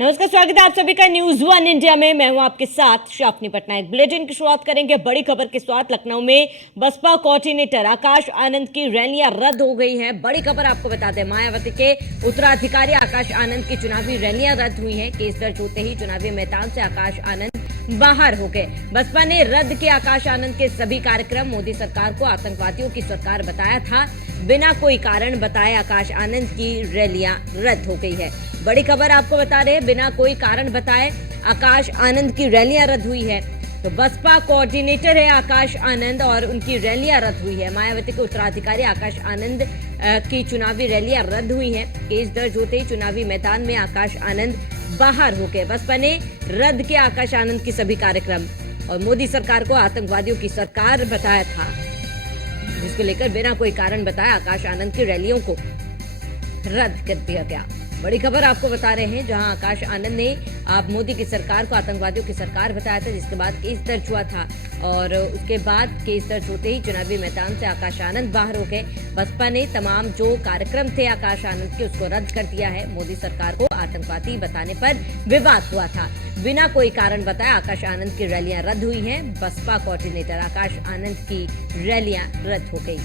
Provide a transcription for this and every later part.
नमस्कार, स्वागत है आप सभी का न्यूज वन इंडिया में। मैं हूं आपके साथ शाफनी पटनायक। बुलेटिन की शुरुआत करेंगे बड़ी खबर के साथ। लखनऊ में बसपा कोऑर्डिनेटर आकाश आनंद की रैलियां रद्द हो गई हैं। बड़ी खबर आपको बता दें, मायावती के उत्तराधिकारी आकाश आनंद की चुनावी रैलियां रद्द हुई हैं। केस दर्ज होते ही चुनावी मैदान से आकाश आनंद बाहर हो गए। बसपा ने रद्द किए आकाश आनंद के सभी कार्यक्रम। मोदी सरकार को आतंकवादियों की सरकार बताया था। बिना कोई कारण बताए आकाश आनंद की रैलियां रद्द हो गई है। बड़ी खबर आपको बता रहे हैं, बिना कोई कारण बताए आकाश आनंद की रैलियां रद्द हुई है। तो बसपा कोऑर्डिनेटर है आकाश आनंद और उनकी रैलियां रद्द हुई है। मायावती के उत्तराधिकारी आकाश आनंद की चुनावी रैलियां रद्द हुई हैं। केस दर्ज होते ही चुनावी मैदान में आकाश आनंद बाहर हो गए। बसपा ने रद्द किया आकाश आनंद की सभी कार्यक्रम और मोदी सरकार को आतंकवादियों की सरकार बताया था, जिसको लेकर बिना कोई कारण बताए आकाश आनंद की रैलियों को रद्द कर दिया गया। बड़ी खबर आपको बता रहे हैं, जहां आकाश आनंद ने आप मोदी की सरकार को आतंकवादियों की सरकार बताया था, जिसके बाद केस दर्ज हुआ था और उसके बाद केस दर्ज होते ही चुनावी मैदान से आकाश आनंद बाहर हो गए। बसपा ने तमाम जो कार्यक्रम थे आकाश आनंद के उसको रद्द कर दिया है। मोदी सरकार को आतंकवादी बताने पर विवाद हुआ था। बिना कोई कारण बताए आकाश आनंद की रैलियां रद्द हुई हैं। बसपा कोऑर्डिनेटर आकाश आनंद की रैलियां रद्द हो गई।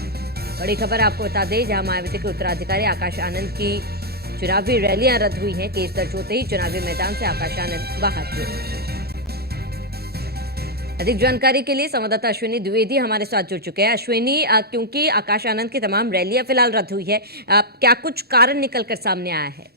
बड़ी खबर आपको बता दें, जहां मायावती के उत्तराधिकारी आकाश आनंद की चुनावी रैलियां रद्द हुई हैं। केस दर्ज होते ही चुनावी मैदान से आकाश आनंद बाहर हुए। अधिक जानकारी के लिए संवाददाता अश्विनी द्विवेदी हमारे साथ जुड़ चुके हैं। अश्विनी, क्योंकि आकाश आनंद की तमाम रैलियां फिलहाल रद्द हुई है, क्या कुछ कारण निकलकर सामने आया है?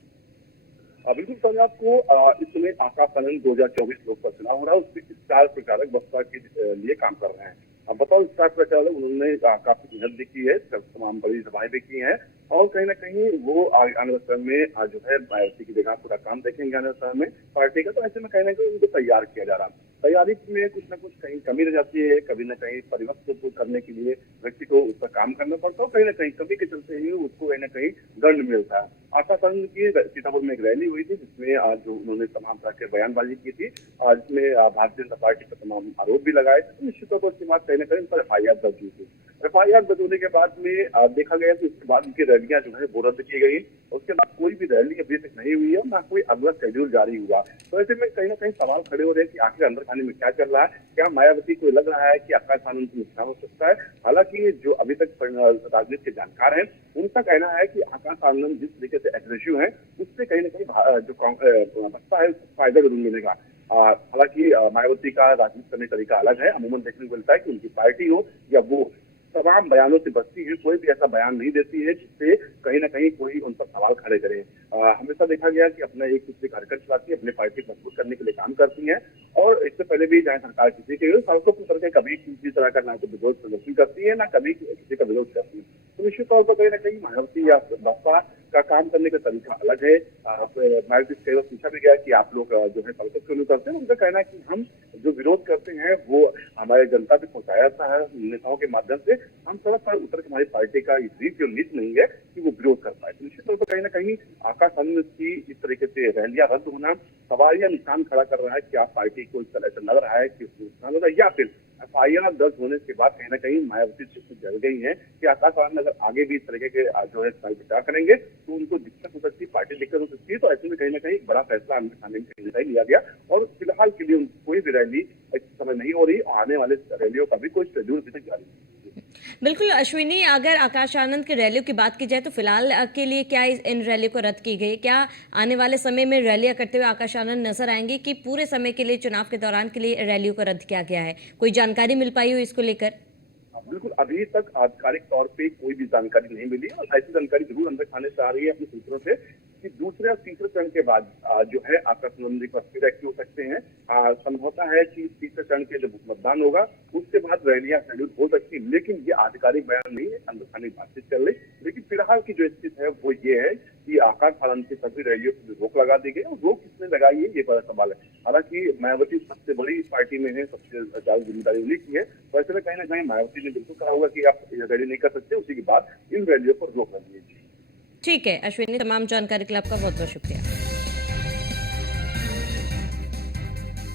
बिल्कुल सर, आपको इस समय आकाश आनंद 2024 लोकसभा चुनाव हो रहा है, उसमें स्टार प्रचारक बसपा के लिए काम कर रहे हैं। अब बताओ, स्टार प्रचारक उन्होंने काफी मेहनत भी की है, तमाम बड़ी सभाएं भी की हैं और कहीं ना कहीं वो आने वाले समय में जो है मायावती की जगह पूरा काम देखेंगे आने वाले समय में पार्टी का। तो ऐसे में कहीं ना कहीं उनको तैयार किया जा रहा है। तैयारी में कुछ ना कुछ कहीं कमी रह जाती है, कभी ना कहीं परिवर्तन करने के लिए व्यक्ति को उस पर काम करना पड़ता है। कहीं ना कहीं कमी के चलते ही उसको कहीं ना कहीं दंड मिलता है। आकाश आनंद की सीतापुर में एक रैली हुई थी, जिसमें आज जो उन्होंने तमाम तरह के बयानबाजी की थी, जिसमें भारतीय जनता पार्टी पर तमाम आरोप भी लगाए थे। निश्चित तौर पर उसके बाद कहीं ना कहीं उन पर FIR दर्ज हुई थी। FIR दर्ज होने के बाद में देखा गया कि उसके बाद उनकी रैलियां जो है वो रद्द की गई। उसके बाद कोई भी रैली अभी तक नहीं हुई है, ना कोई अगला शेड्यूल जारी हुआ। तो ऐसे में कहीं ना कहीं सवाल खड़े हो रहे हैं कि आखिर अंदर खाने में क्या चल रहा है। क्या मायावती को लग रहा है कि आकाश आनंद को नुकसान हो सकता है? हालांकि जो अभी तक राजनीति के जानकार हैं, उनका कहना है कि आकाश आनंद जिस तरीके से एग्रेसिव है, उससे कहीं ना कहीं जो बसपा है फायदा जरूर मिलेगा। हालांकि मायावती का राजनीति करने का तरीका अलग है। अमूमन देखने को मिलता है कि उनकी पार्टी हो या वो तमाम बयानों से बचती है, कोई भी ऐसा बयान नहीं देती है जिससे कहीं ना कहीं कोई उन पर सवाल खड़े करे। हमेशा देखा गया कि अपना एक दूसरे कार्यक्रम चलाती है, अपने पार्टी को मजबूत करने के लिए काम करती है और इससे पहले भी चाहे सरकार किसी के सड़कों पर उतर के कभी किसी तरह का ना तो विरोध प्रदर्शन करती है, ना कभी किसी का विरोध करती है। तो निश्चित तौर पर कहीं ना कहीं मायावती या बसपा का काम करने का तरीका अलग है। मायावती से कई बार पूछा भी गया कि आप लोग जो है सड़कों क्यों नहीं करते हैं। उनका कहना है कि हम जो विरोध करते हैं वो हमारे जनता तक पहुंचाया जाता है नेताओं के माध्यम से। हम सड़क पर उतर के हमारी पार्टी का जो नीति नहीं है कि वो विरोध कर पाए। तो निश्चित तौर पर कहीं ना कहीं आकाश आनंद की इस तरीके से रैलियां रद्द होना सवाल या निशान खड़ा कर रहा है कि आप पार्टी को इस तरह से लग रहा है कि नुकसान होगा, या फिर FIR दर्ज होने के बाद कहीं ना कहीं मायावती से जल गई है कि आकाश आनंद अगर आगे भी इस तरीके के जो है प्रचार करेंगे तो उनको दिक्कत हो सकती है, पार्टी दिक्कत हो सकती है। तो ऐसे में कहीं ना कहीं बड़ा फैसला आने में लिया गया और फिलहाल के लिए कोई भी रैली इस समय नहीं हो रही। आने वाले रैलियों का भी कोई शेड्यूल अभी तक जारी नहीं। बिल्कुल अश्विनी, अगर आकाश आनंद की रैलियों की बात की जाए तो फिलहाल के लिए क्या इन रैलियों को रद्द की गई? क्या आने वाले समय में रैलियां करते हुए आकाश आनंद नजर आएंगे कि पूरे समय के लिए, चुनाव के दौरान के लिए रैलियों को रद्द किया गया है? कोई जानकारी मिल पाई हो इसको लेकर? बिल्कुल, अभी तक आधिकारिक तौर पे कोई भी जानकारी नहीं मिली और ऐसी जानकारी जरूर अंदर खाने से आ रही है अपने सूत्रों से कि दूसरे और तीसरे चरण के बाद जो है आकाश आनंद फिर एक्टिव हो सकते हैं। संभवतः है कि तीसरे चरण के जब मतदान होगा उसके बाद रैलियां शेड्यूल हो सकती है, लेकिन ये आधिकारिक बयान नहीं है। अंदर खाने बातचीत चल रही, लेकिन फिलहाल की जो स्थिति है वो ये है कि आकाश आनंद की सभी रैलियों पर रोक लगा दी गई और रोक किसने लगाई है ये बड़ा सवाल है। हालांकि मायावती सबसे बड़ी पार्टी में है, सबसे ज्यादा जिम्मेदारी उन्हीं की है। तो ऐसे में कहीं ना कहीं मायावती ने बिल्कुल कहा होगा कि आप रैली नहीं कर सकते, उसी के बाद इन रैलियों पर रोक लगी है। ठीक है अश्विनी, तमाम जानकारी के लिए आपका बहुत बहुत शुक्रिया।